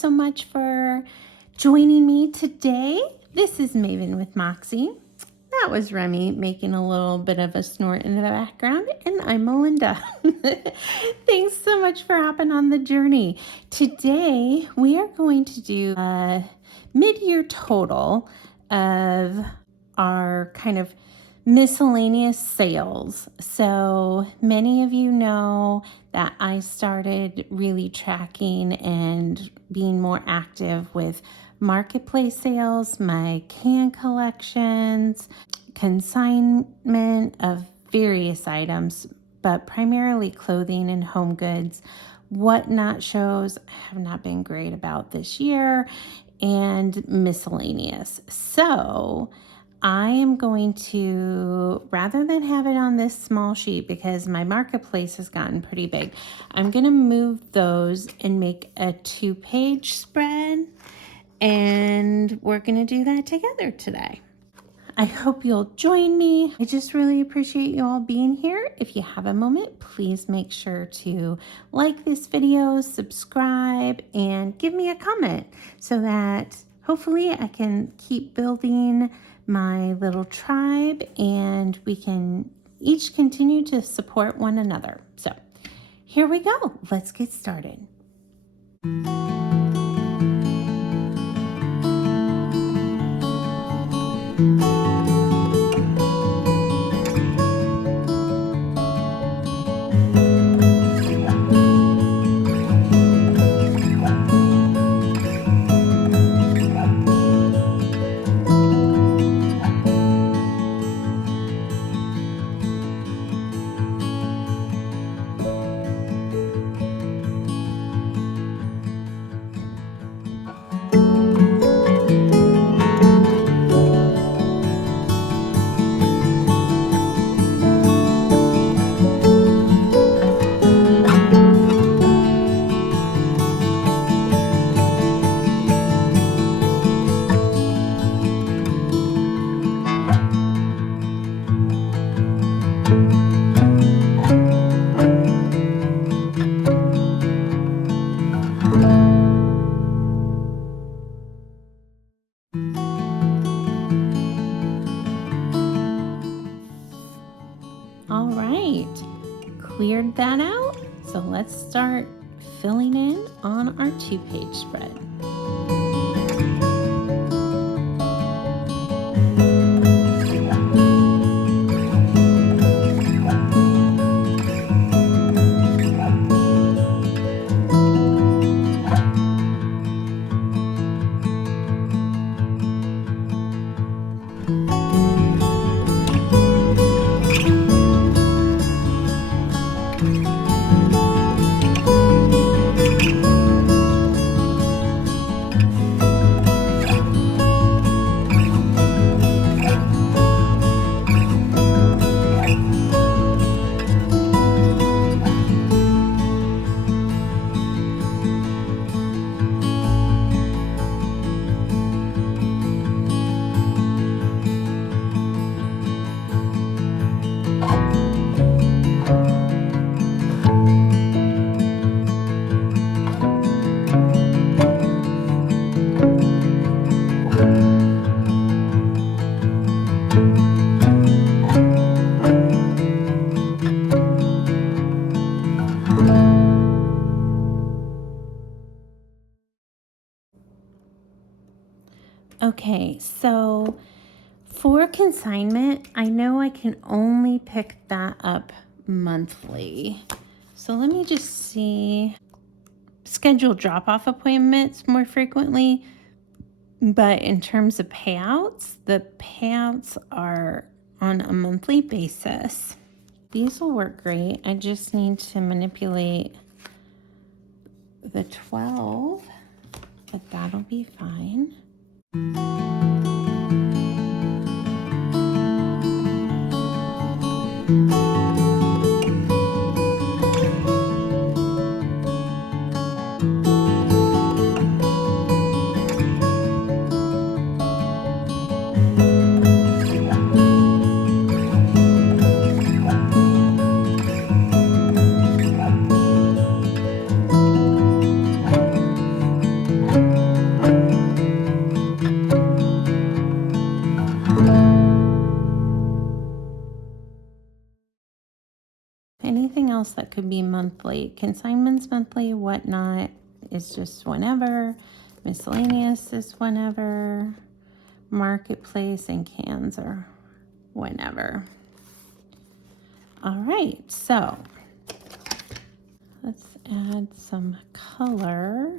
so much for joining me today. This is Maven with Moxie. That was Remy making a little bit of a snort in the background, and I'm Melinda. Thanks so much for hopping on the journey. Today, we are going to do a mid-year total of our kind of miscellaneous sales. So many of you know that I started really tracking and being more active with marketplace sales, my can collections, consignment of various items, but primarily clothing and home goods. Whatnot shows have not been great about this year, and miscellaneous. So I am going to, rather than have it on this small sheet because my marketplace has gotten pretty big, I'm going to move those and make a 2-page spread, and we're going to do that together today. I hope you'll join me. I just really appreciate you all being here. If you have a moment, please make sure to like this video, subscribe, and give me a comment so that hopefully I can keep building my little tribe and we can each continue to support one another. So here we go. Let's get started. All right, cleared that out. So let's start filling in on our 2-page spread. Okay, so for consignment, I know I can only pick that up monthly. So let me just see. Schedule drop-off appointments more frequently, but in terms of payouts, the payouts are on a monthly basis. These will work great. I just need to manipulate the 12, but that'll be fine. else that could be monthly. Consignment's monthly, whatnot is just whenever. Miscellaneous is whenever. Marketplace and cans are whenever. All right, so let's add some color.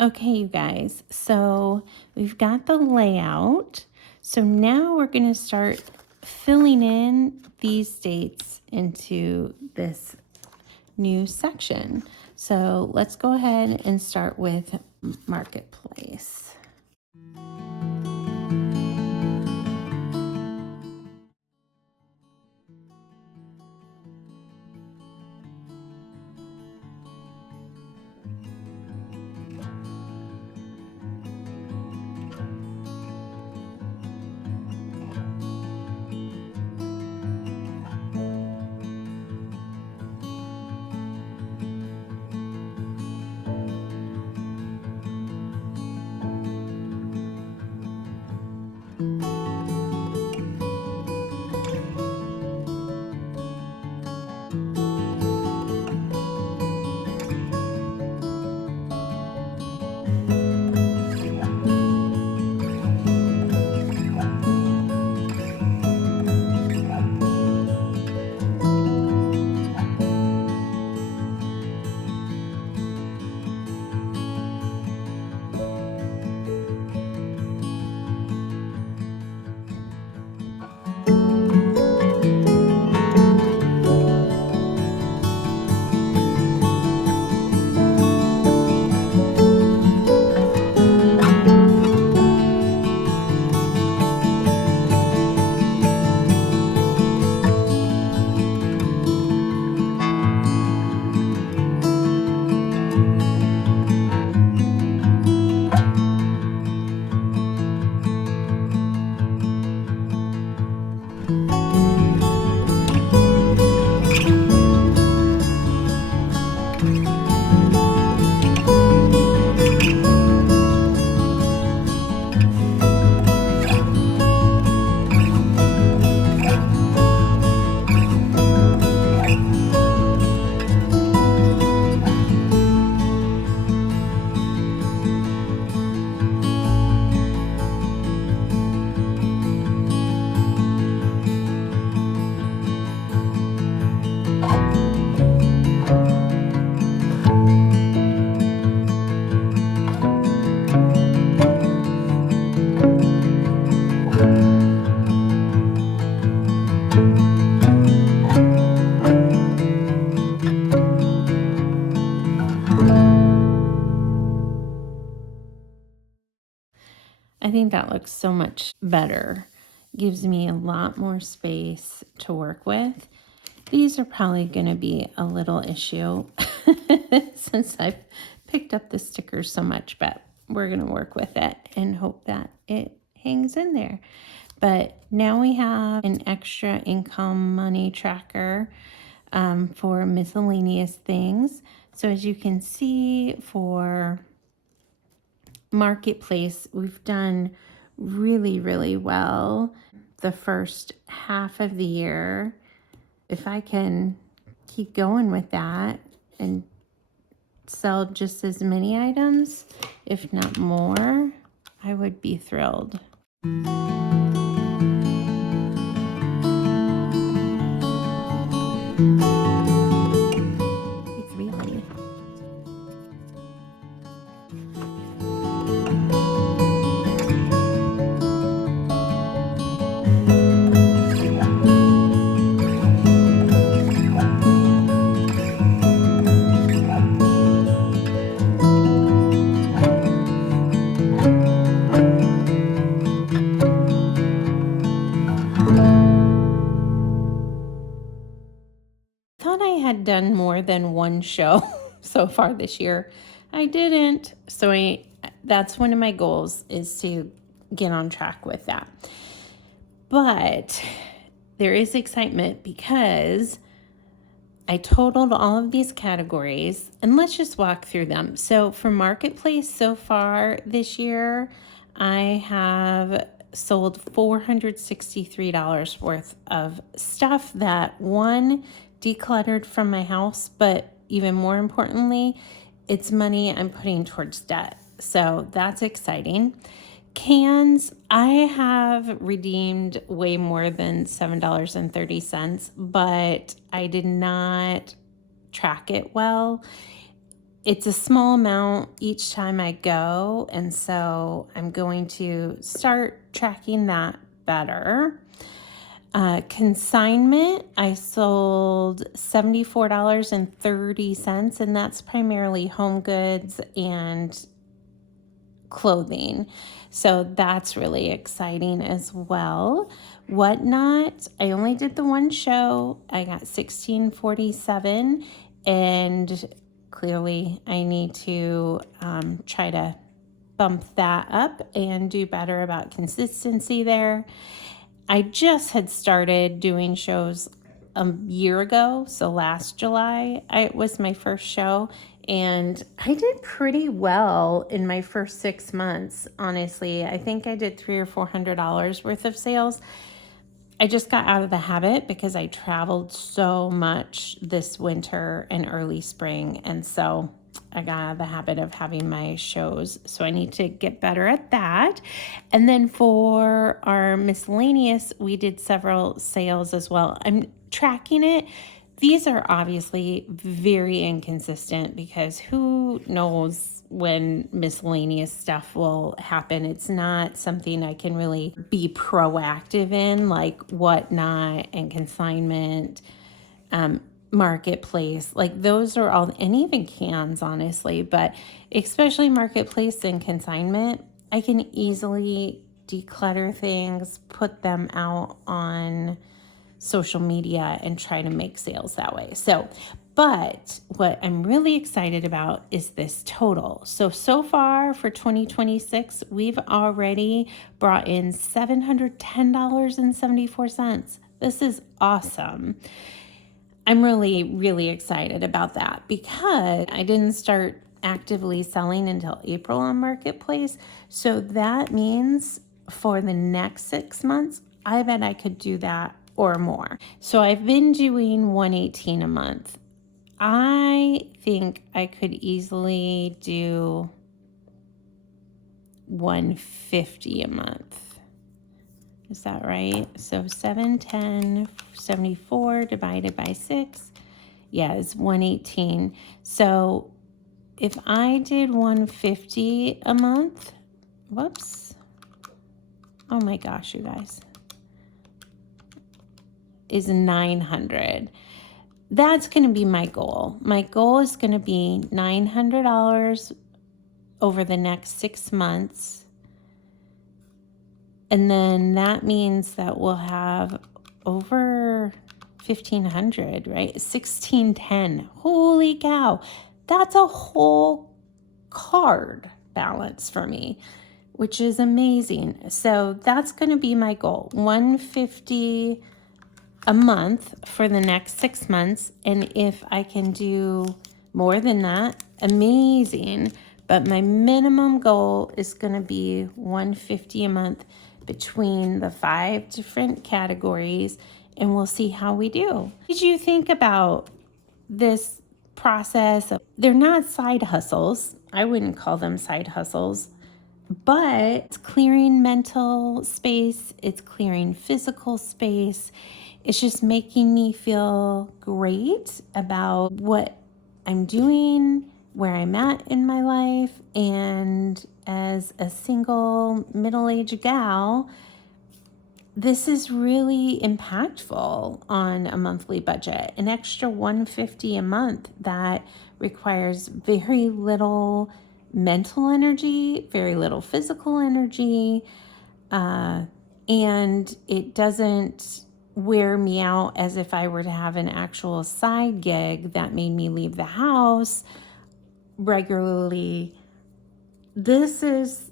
Okay, you guys, so we've got the layout. So now we're going to start filling in these dates into this new section. So let's go ahead and start with Marketplace. I think that looks so much better. Gives me a lot more space to work with. These are probably going to be a little issue since I've picked up the stickers so much, but we're going to work with it and hope that it hangs in there. But now we have an extra income money tracker for miscellaneous things. So as you can see, for Marketplace, we've done really well the first half of the year. If I can keep going with that and sell just as many items, if not more, I would be thrilled. It's reality. Thought I had done more than one show so far this year. I didn't. So that's one of my goals, is to get on track with that. But there is excitement because I totaled all of these categories, and let's just walk through them. So for Marketplace so far this year, I have sold $463 worth of stuff that, one, decluttered from my house, but even more importantly, it's money I'm putting towards debt. So that's exciting. Cans, I have redeemed way more than $7.30, but I did not track it well. It's a small amount each time I go, and so I'm going to start tracking that better. Consignment, I sold $74.30, and that's primarily home goods and clothing. So that's really exciting as well. Whatnot, I only did the one show. I got $16.47, and clearly I need to try to bump that up and do better about consistency there. I just had started doing shows a year ago, so last July it was my first show, and I did pretty well in my first 6 months. Honestly, I think I did $300 or $400 worth of sales. I just got out of the habit because I traveled so much this winter and early spring, and so I got out of the habit of having my shows. So I need to get better at that. And then for our miscellaneous, we did several sales as well. I'm tracking it. These are obviously very inconsistent because who knows when miscellaneous stuff will happen. It's not something I can really be proactive in, like Whatnot and Consignment, Marketplace. Like those are all, and even Cans, honestly, but especially Marketplace and Consignment, I can easily declutter things, put them out on social media, and try to make sales that way. But what I'm really excited about is this total. So far for 2026, we've already brought in $710.74. This is awesome. I'm really excited about that because I didn't start actively selling until April on Marketplace. So that means for the next 6 months, I bet I could do that or more. So I've been doing $118 a month. I think I could easily do $150 a month. Is that right? So 710.74 divided by 6, yeah, it's 118. So if I did $150 a month, whoops, oh my gosh, you guys, is 900. That's going to be my goal. My goal is going to be $900 over the next 6 months. And then that means that we'll have over 1,500, right? 1,610. Holy cow. That's a whole card balance for me, which is amazing. So that's going to be my goal. 150 a month for the next 6 months. And if I can do more than that, amazing. But my minimum goal is going to be 150 a month between the 5 different categories, and we'll see how we do. What did you think about this process? They're not side hustles. I wouldn't call them side hustles, but it's clearing mental space. It's clearing physical space. It's just making me feel great about what I'm doing, where I'm at in my life. And as a single middle-aged gal, this is really impactful on a monthly budget. An extra $150 a month that requires very little mental energy, very little physical energy, and it doesn't wear me out as if I were to have an actual side gig that made me leave the house regularly. This is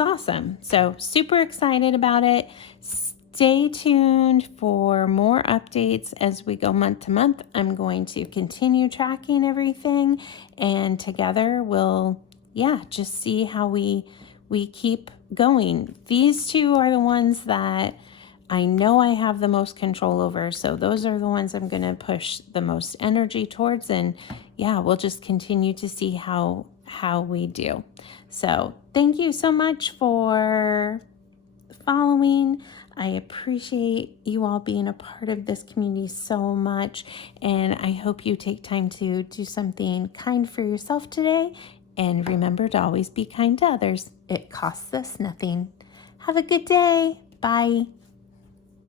awesome. So super excited about it. Stay tuned for more updates as we go month to month. I'm going to continue tracking everything, and together we'll just see how we keep going. These two are the ones that I know I have the most control over, so those are the ones I'm going to push the most energy towards, and we'll just continue to see how we do. So thank you so much for following. I appreciate you all being a part of this community so much, and I hope you take time to do something kind for yourself today, and remember to always be kind to others. It costs us nothing. Have a good day. Bye.